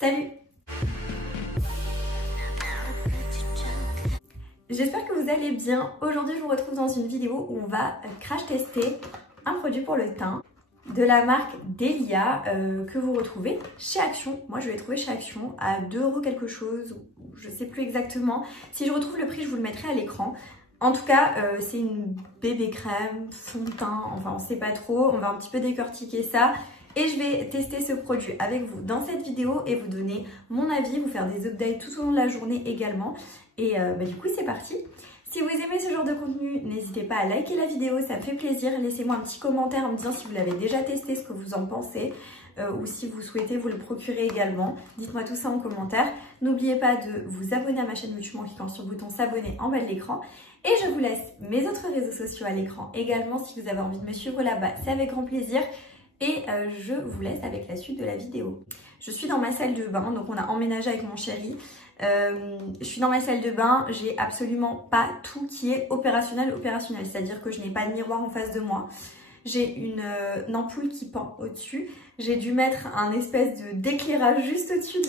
Salut! J'espère que vous allez bien. Aujourd'hui, je vous retrouve dans une vidéo où on va crash tester un produit pour le teint de la marque Delia que vous retrouvez chez Action. Moi, je l'ai trouvé chez Action à 2 € quelque chose, je sais plus exactement. Si je retrouve le prix, je vous le mettrai à l'écran. En tout cas, c'est une bébé crème, fond de teint, enfin on sait pas trop. On va un petit peu décortiquer ça. Et je vais tester ce produit avec vous dans cette vidéo et vous donner mon avis, vous faire des updates tout au long de la journée également. Et du coup, c'est parti. Si vous aimez ce genre de contenu, n'hésitez pas à liker la vidéo, ça me fait plaisir. Laissez-moi un petit commentaire en me disant si vous l'avez déjà testé, ce que vous en pensez. Ou si vous souhaitez vous le procurer également. Dites-moi tout ça en commentaire. N'oubliez pas de vous abonner à ma chaîne YouTube en cliquant sur le bouton s'abonner en bas de l'écran. Et je vous laisse mes autres réseaux sociaux à l'écran également. Si vous avez envie de me suivre là-bas, c'est avec grand plaisir. Et je vous laisse avec la suite de la vidéo. Je suis dans ma salle de bain, donc on a emménagé avec mon chéri. Je suis dans ma salle de bain, j'ai absolument pas tout qui est opérationnel. C'est-à-dire que je n'ai pas de miroir en face de moi. J'ai une ampoule qui pend au-dessus. J'ai dû mettre un espèce d'éclairage juste au-dessus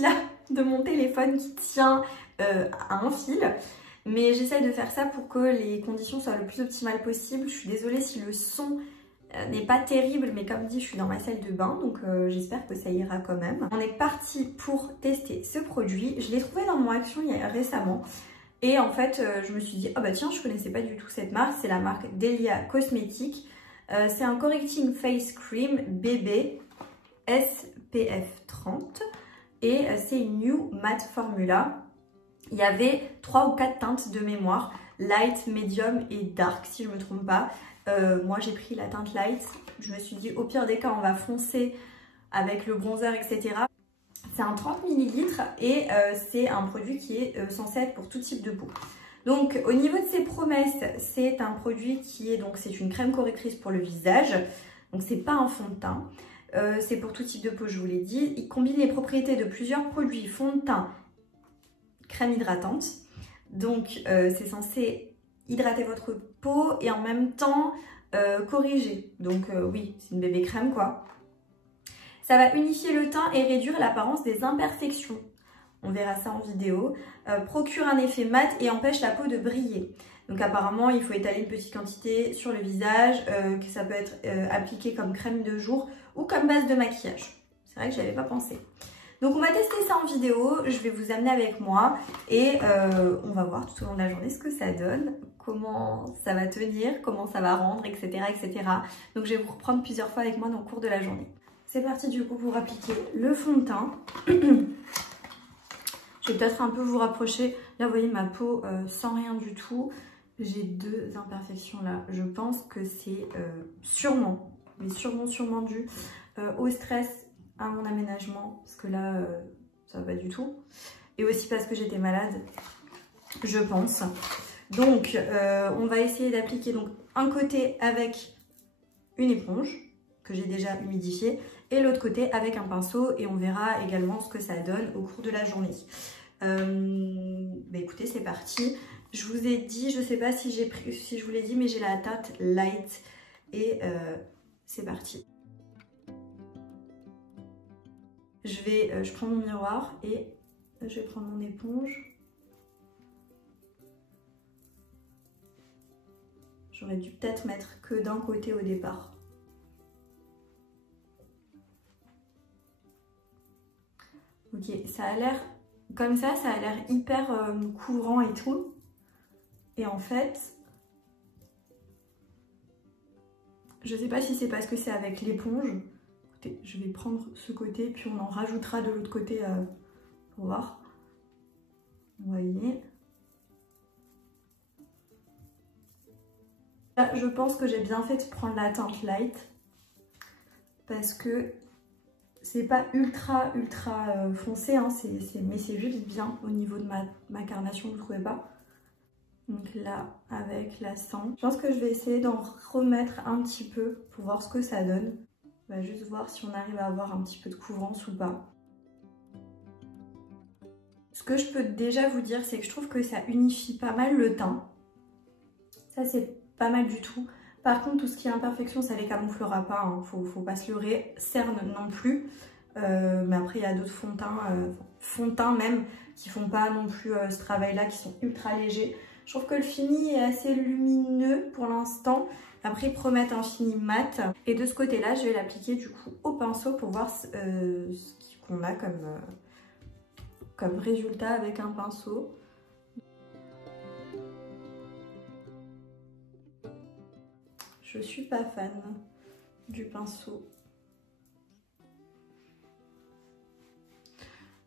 de mon téléphone qui tient à un fil. Mais j'essaie de faire ça pour que les conditions soient le plus optimales possible. Je suis désolée si le son n'est pas terrible, mais comme dit, je suis dans ma salle de bain, donc j'espère que ça ira quand même. On est parti pour tester ce produit. Je l'ai trouvé dans mon Action récemment. Et en fait, je me suis dit, oh bah tiens, je connaissais pas du tout cette marque. C'est la marque Delia Cosmetics. C'est un Correcting Face Cream bébé SPF 30. Et c'est une New Matte Formula. Il y avait 3 ou 4 teintes de mémoire. Light, Medium et Dark, si je ne me trompe pas. Moi j'ai pris la teinte light, je me suis dit au pire des cas on va foncer avec le bronzer etc. C'est un 30 ml et c'est un produit qui est censé être pour tout type de peau. Donc au niveau de ses promesses, c'est un produit qui est donc c'est une crème correctrice pour le visage, donc c'est pas un fond de teint, c'est pour tout type de peau, je vous l'ai dit. Il combine les propriétés de plusieurs produits, fond de teint, crème hydratante, donc c'est censé hydrater votre peau et en même temps corriger. Donc oui, c'est une bébé crème quoi. Ça va unifier le teint et réduire l'apparence des imperfections. On verra ça en vidéo. Procure un effet mat et empêche la peau de briller. Donc apparemment, il faut étaler une petite quantité sur le visage, que ça peut être appliqué comme crème de jour ou comme base de maquillage. C'est vrai que je n'avais pas pensé. Donc on va tester ça en vidéo, je vais vous amener avec moi et on va voir tout au long de la journée ce que ça donne, comment ça va tenir, comment ça va rendre, etc. etc. Donc je vais vous reprendre plusieurs fois avec moi dans le cours de la journée. C'est parti du coup pour appliquer le fond de teint. Je vais peut-être un peu vous rapprocher. Là vous voyez ma peau sans rien du tout. J'ai 2 imperfections là. Je pense que c'est sûrement dû au stress, à mon aménagement, parce que là ça va pas du tout, et aussi parce que j'étais malade, je pense. Donc on va essayer d'appliquer donc un côté avec une éponge que j'ai déjà humidifiée et l'autre côté avec un pinceau, et on verra également ce que ça donne au cours de la journée. Bah écoutez, c'est parti. Je vous ai dit, je sais pas si je vous l'ai dit, mais j'ai la teinte light et c'est parti. Je prends mon miroir et je vais prendre mon éponge. J'aurais dû peut-être mettre que d'un côté au départ. Ok, ça a l'air comme ça a l'air hyper couvrant et tout. Et en fait, je sais pas si c'est parce que c'est avec l'éponge. Je vais prendre ce côté, puis on en rajoutera de l'autre côté pour voir. Vous voyez. Là, je pense que j'ai bien fait de prendre la teinte light parce que c'est pas ultra foncé, hein, mais c'est juste bien au niveau de ma carnation, vous trouvez pas? Donc là, avec la cendre, je pense que je vais essayer d'en remettre un petit peu pour voir ce que ça donne. On va juste voir si on arrive à avoir un petit peu de couvrance ou pas. Ce que je peux déjà vous dire, c'est que je trouve que ça unifie pas mal le teint. Ça, c'est pas mal du tout. Par contre, tout ce qui est imperfection, ça les camouflera pas, hein. Faut pas se leurrer. Cerne non plus. Mais après il y a d'autres fonds de teint même, qui font pas non plus ce travail-là, qui sont ultra légers. Je trouve que le fini est assez lumineux pour l'instant. Après ils promettent un fini mat. Et de ce côté-là, je vais l'appliquer du coup au pinceau pour voir ce qu'on a comme résultat avec un pinceau. Je suis pas fan du pinceau.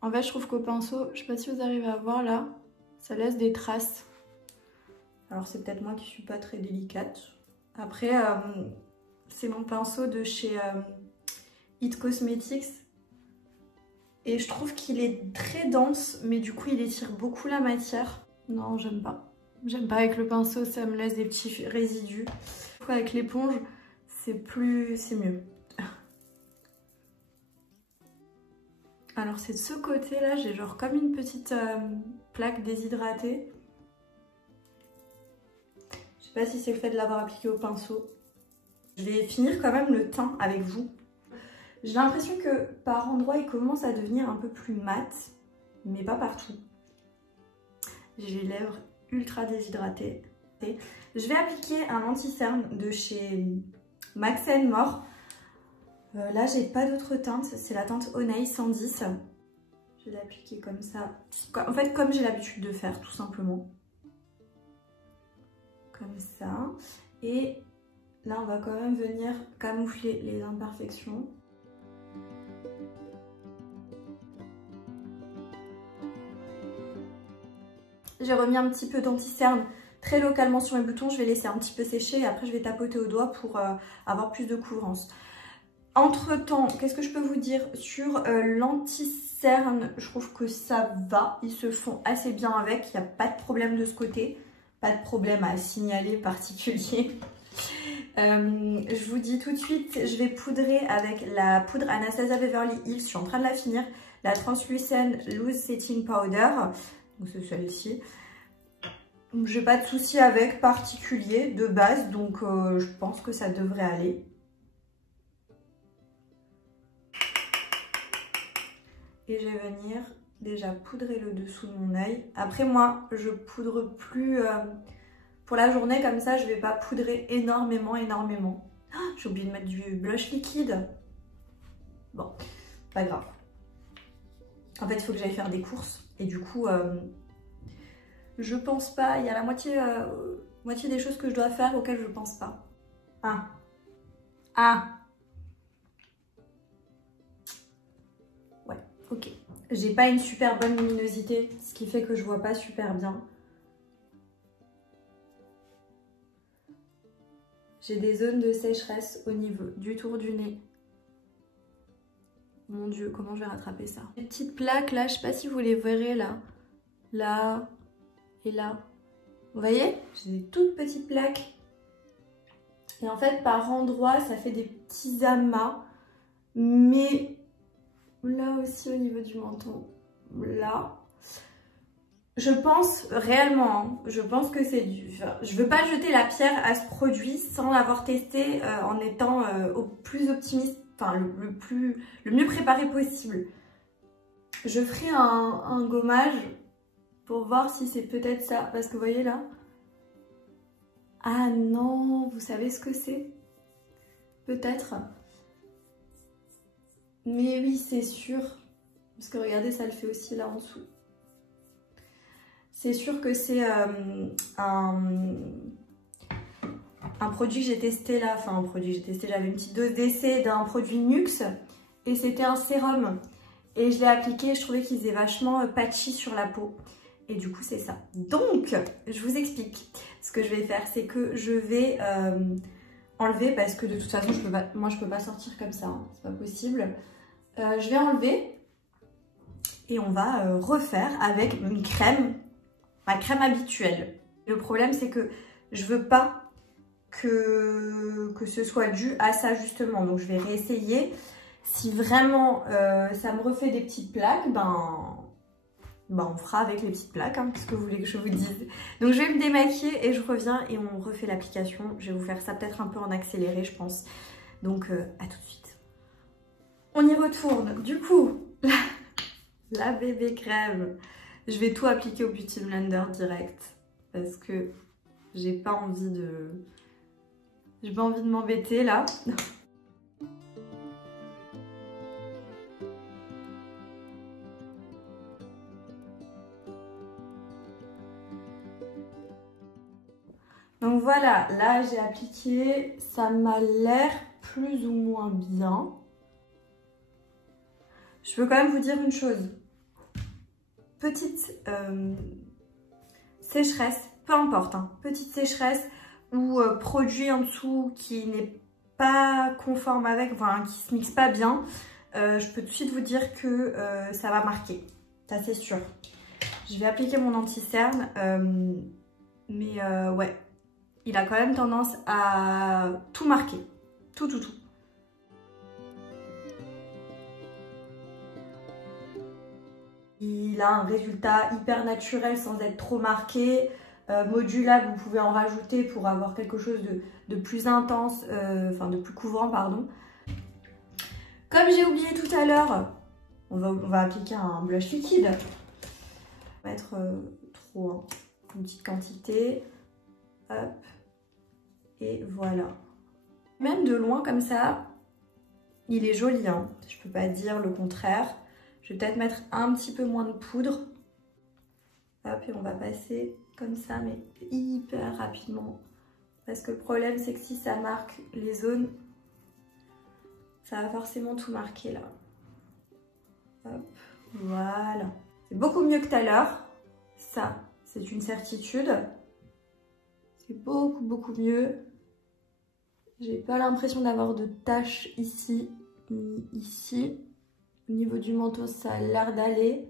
En fait, je trouve qu'au pinceau, je sais pas si vous arrivez à voir là, ça laisse des traces. Alors c'est peut-être moi qui suis pas très délicate. Après, c'est mon pinceau de chez It Cosmetics. Et je trouve qu'il est très dense, mais du coup il étire beaucoup la matière. Non, j'aime pas. J'aime pas avec le pinceau, ça me laisse des petits résidus. Avec l'éponge, c'est mieux. Alors c'est de ce côté là, j'ai genre comme une petite plaque déshydratée. Je sais pas si c'est le fait de l'avoir appliqué au pinceau. Je vais finir quand même le teint avec vous. J'ai l'impression que par endroits il commence à devenir un peu plus mat, mais pas partout. J'ai les lèvres ultra déshydratées. Je vais appliquer un anti-cerne de chez Max & More. Là, j'ai pas d'autre teinte. C'est la teinte Honey 110. Je vais l'appliquer comme ça. En fait, comme j'ai l'habitude de faire, tout simplement. Comme ça. Et là, on va quand même venir camoufler les imperfections. J'ai remis un petit peu d'anti-cerne très localement sur mes boutons. Je vais laisser un petit peu sécher et après je vais tapoter au doigt pour avoir plus de couvrance. Entre temps, qu'est-ce que je peux vous dire sur l'anti-cerne? Je trouve que ça va, ils se font assez bien avec, il n'y a pas de problème de ce côté, pas de problème à signaler particulier. Je vous dis tout de suite, je vais poudrer avec la poudre Anastasia Beverly Hills, je suis en train de la finir, la Translucent Loose Setting Powder, donc c'est celle-ci. J'ai pas de souci avec particulier de base, donc je pense que ça devrait aller. Et je vais venir déjà poudrer le dessous de mon œil. Après moi, je poudre plus pour la journée comme ça, je vais pas poudrer énormément. Ah, j'ai oublié de mettre du blush liquide. Bon, pas grave. En fait, il faut que j'aille faire des courses et du coup... je pense pas, il y a la moitié des choses que je dois faire auxquelles je pense pas. Ouais, ok. J'ai pas une super bonne luminosité, ce qui fait que je vois pas super bien. J'ai des zones de sécheresse au niveau du tour du nez. Mon Dieu, comment je vais rattraper ça? Les petites plaques là, je sais pas si vous les verrez là. Là... et là, vous voyez, j'ai des toutes petites plaques. Et en fait, par endroits, ça fait des petits amas. Mais là aussi, au niveau du menton, là, je pense réellement, hein, je pense que c'est du... Enfin, je veux pas jeter la pierre à ce produit sans l'avoir testé en étant au plus optimiste, enfin le mieux préparé possible. Je ferai un gommage pour voir si c'est peut-être ça. Parce que vous voyez là. Ah non, vous savez ce que c'est? Peut-être. Mais oui, c'est sûr. Parce que regardez, ça le fait aussi là en dessous. C'est sûr que c'est un produit que j'ai testé là. Enfin, un produit que j'ai testé, j'avais une petite dose d'essai d'un produit Nuxe. Et c'était un sérum. Et je l'ai appliqué et je trouvais qu'il faisait vachement patchy sur la peau. Et du coup, c'est ça. Donc, je vous explique. Ce que je vais faire, c'est que je vais enlever, parce que de toute façon, moi, je peux pas sortir comme ça. Hein, c'est pas possible. Je vais enlever et on va refaire avec une crème, ma crème habituelle. Le problème, c'est que je veux pas que ce soit dû à ça, justement. Donc, je vais réessayer. Si vraiment ça me refait des petites plaques, on fera avec les petites plaques, hein, qu'est-ce que vous voulez que je vous dise. Donc je vais me démaquiller et je reviens et on refait l'application. Je vais vous faire ça peut-être un peu en accéléré, je pense. Donc à tout de suite. On y retourne. Du coup, la bébé crème. Je vais tout appliquer au Beauty Blender direct parce que j'ai pas envie de m'embêter là. Donc voilà, là j'ai appliqué, ça m'a l'air plus ou moins bien. Je peux quand même vous dire une chose. Petite sécheresse, peu importe, hein, petite sécheresse ou produit en dessous qui n'est pas conforme avec, enfin qui se mixe pas bien, je peux tout de suite vous dire que ça va marquer, ça c'est sûr. Je vais appliquer mon anti-cerne, mais ouais. Il a quand même tendance à tout marquer. Tout. Il a un résultat hyper naturel sans être trop marqué. Modulable, vous pouvez en rajouter pour avoir quelque chose de plus intense, enfin de plus couvrant, pardon. Comme j'ai oublié tout à l'heure, on va appliquer un blush liquide. On va mettre trop, hein, une petite quantité. Hop. Et voilà. Même de loin comme ça, il est joli, hein. Je peux pas dire le contraire. Je vais peut-être mettre un petit peu moins de poudre. Hop, et on va passer comme ça, mais hyper rapidement. Parce que le problème, c'est que si ça marque les zones, ça va forcément tout marquer là. Hop, voilà. C'est beaucoup mieux que tout à l'heure. Ça, c'est une certitude. C'est beaucoup mieux. J'ai pas l'impression d'avoir de taches ici ni ici. Au niveau du menton, ça a l'air d'aller.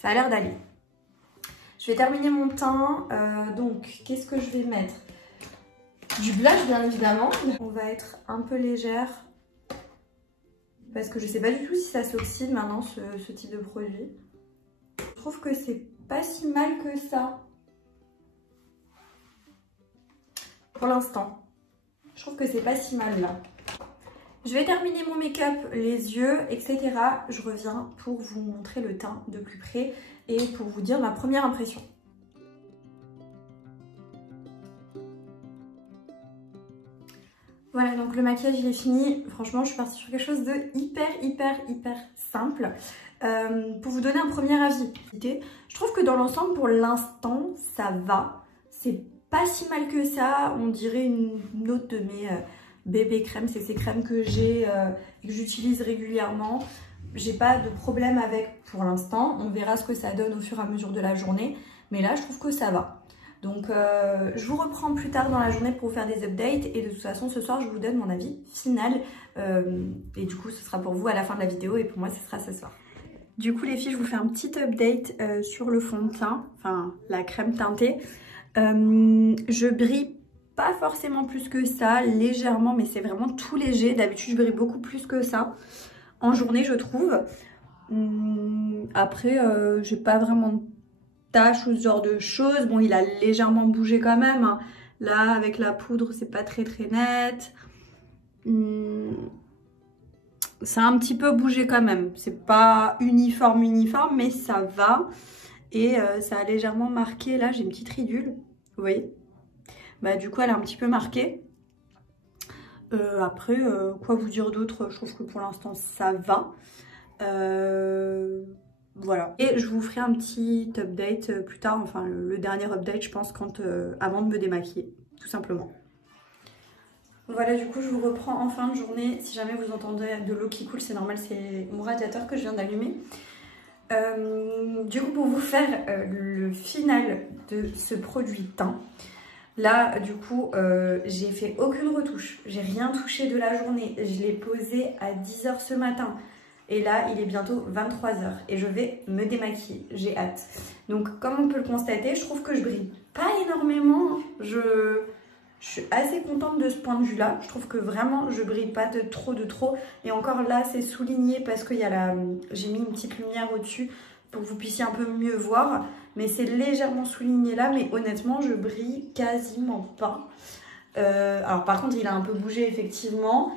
Ça a l'air d'aller. Je vais terminer mon teint. Donc, qu'est-ce que je vais mettre? Du blush, bien évidemment. On va être un peu légère. Parce que je sais pas du tout si ça s'oxyde maintenant, ce type de produit. Je trouve que c'est pas si mal que ça. Pour l'instant, je trouve que c'est pas si mal là. Je vais terminer mon make-up, les yeux, etc. Je reviens pour vous montrer le teint de plus près et pour vous dire ma première impression. Voilà, donc le maquillage il est fini. Franchement, je suis partie sur quelque chose de hyper simple. Pour vous donner un premier avis, je trouve que dans l'ensemble, pour l'instant, ça va. C'est pas si mal que ça. On dirait une autre de mes bébé crèmes. C'est ces crèmes que j'ai et que j'utilise régulièrement. J'ai pas de problème avec pour l'instant. On verra ce que ça donne au fur et à mesure de la journée. Mais là, je trouve que ça va. Donc, je vous reprends plus tard dans la journée pour vous faire des updates. Et de toute façon, ce soir, je vous donne mon avis final. Et du coup, ce sera pour vous à la fin de la vidéo. Et pour moi, ce sera ce soir. Du coup, les filles, je vous fais un petit update sur le fond de teint. Enfin, la crème teintée. Je brille pas forcément plus que ça, légèrement, mais c'est vraiment tout léger. D'habitude, je brille beaucoup plus que ça en journée, je trouve. Après, j'ai pas vraiment de taches ou ce genre de choses. Bon, il a légèrement bougé quand même, hein. Là, avec la poudre, c'est pas très net. Ça a un petit peu bougé quand même. C'est pas uniforme, mais ça va. Et ça a légèrement marqué. Là, j'ai une petite ridule. Vous voyez? Bah, du coup, elle est un petit peu marquée. Après, quoi vous dire d'autre? Je trouve que pour l'instant, ça va. Voilà. Et je vous ferai un petit update plus tard. Enfin, le dernier update, je pense, avant de me démaquiller. Tout simplement. Voilà, du coup, je vous reprends en fin de journée. Si jamais vous entendez de l'eau qui coule, c'est normal. C'est mon radiateur que je viens d'allumer. Du coup, pour vous faire le final de ce produit teint, là du coup j'ai fait aucune retouche, j'ai rien touché de la journée, je l'ai posé à 10 h ce matin et là il est bientôt 23 h et je vais me démaquiller, j'ai hâte. Donc comme on peut le constater, je trouve que je brille pas énormément, hein. Je suis assez contente de ce point de vue là, je trouve que vraiment je brille pas de trop et encore là c'est souligné parce que j'ai mis une petite lumière au dessus pour que vous puissiez un peu mieux voir, mais c'est légèrement souligné là, mais honnêtement je brille quasiment pas. Alors par contre il a un peu bougé effectivement,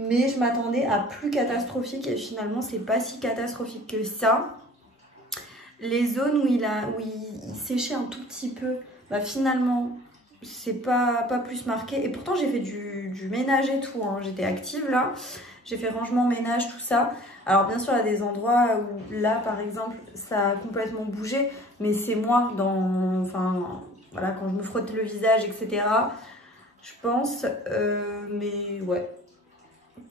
mais je m'attendais à plus catastrophique et finalement c'est pas si catastrophique que ça. Les zones où il séchait un tout petit peu, bah finalement c'est pas plus marqué. Et pourtant j'ai fait du ménage et tout, hein. J'étais active là, j'ai fait rangement, ménage, tout ça. Alors bien sûr il y a des endroits où là par exemple ça a complètement bougé, mais c'est moi enfin voilà, quand je me frotte le visage etc. Je pense, mais ouais.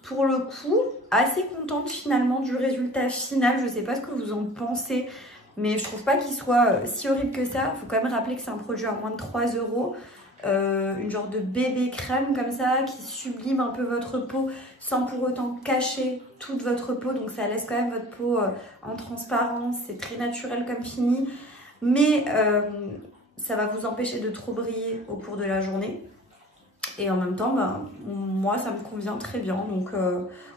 Pour le coup, assez contente finalement du résultat final. Je sais pas ce que vous en pensez, mais je trouve pas qu'il soit si horrible que ça. Faut quand même rappeler que c'est un produit à moins de 3 €. Une genre de bébé crème comme ça qui sublime un peu votre peau sans pour autant cacher toute votre peau. Donc ça laisse quand même votre peau en transparence. C'est très naturel comme fini. Mais ça va vous empêcher de trop briller au cours de la journée. Et en même temps, bah, moi, ça me convient très bien. Donc,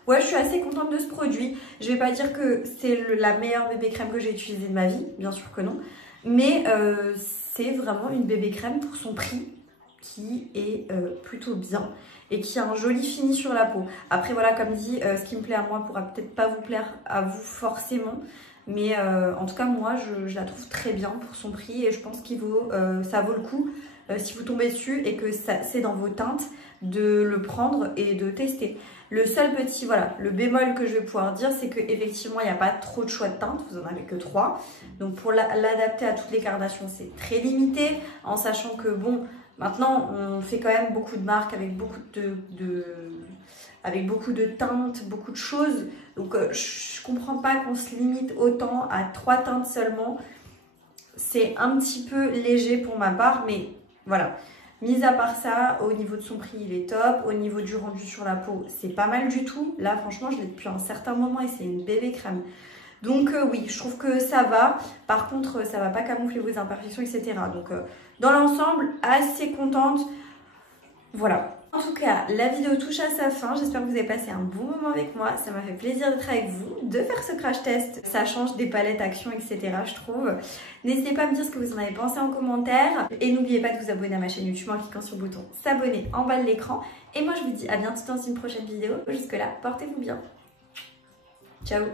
ouais, je suis assez contente de ce produit. Je vais pas dire que c'est la meilleure bébé crème que j'ai utilisée de ma vie. Bien sûr que non. Mais c'est vraiment une bébé crème pour son prix qui est plutôt bien et qui a un joli fini sur la peau. Après, voilà, comme dit, ce qui me plaît à moi pourra peut-être pas vous plaire à vous forcément. Mais en tout cas, moi, je la trouve très bien pour son prix et je pense ça vaut le coup. Si vous tombez dessus et que c'est dans vos teintes, de le prendre et de tester. Le seul petit, voilà, le bémol que je vais pouvoir dire, c'est qu'effectivement, il n'y a pas trop de choix de teintes, vous en avez que 3. Donc pour l'adapter à toutes les carnations, c'est très limité, en sachant que bon, maintenant, on fait quand même beaucoup de marques avec beaucoup de teintes, beaucoup de choses. Donc je comprends pas qu'on se limite autant à 3 teintes seulement. C'est un petit peu léger pour ma part, mais voilà, mis à part ça, au niveau de son prix, il est top. Au niveau du rendu sur la peau, c'est pas mal du tout. Là, franchement, je l'ai depuis un certain moment et c'est une bébé crème. Donc oui, je trouve que ça va. Par contre, ça va pas camoufler vos imperfections, etc. Donc dans l'ensemble, assez contente. Voilà. En tout cas, la vidéo touche à sa fin. J'espère que vous avez passé un bon moment avec moi. Ça m'a fait plaisir d'être avec vous, de faire ce crash test. Ça change des palettes Action, etc. je trouve. N'hésitez pas à me dire ce que vous en avez pensé en commentaire. Et n'oubliez pas de vous abonner à ma chaîne YouTube en cliquant sur le bouton s'abonner en bas de l'écran. Et moi, je vous dis à bientôt dans une prochaine vidéo. Jusque là, portez-vous bien. Ciao.